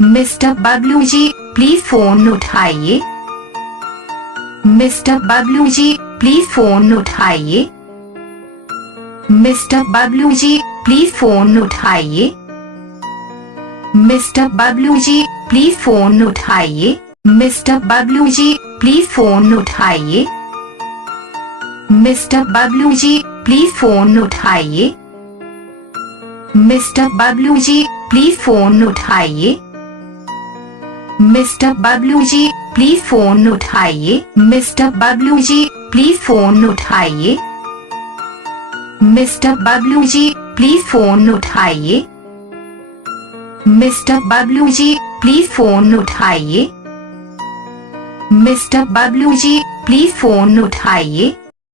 Mister Bablu ji please phone उठाइए। Mister Bablu ji please phone उठाइए। Mister Bablu ji please phone उठाइए। Mister Bablu ji please phone उठाइए। Mister Bablu ji please phone उठाइए। Mister Bablu ji please phone उठाइए। Mister Bablu ji please phone उठाइए। Mister Bablu ji please phone उठाइए। Mister Bablu ji please phone उठाइए। Mister Bablu ji please phone उठाइए। Mister Bablu ji please phone उठाइए। Mister Bablu ji please phone उठाइए।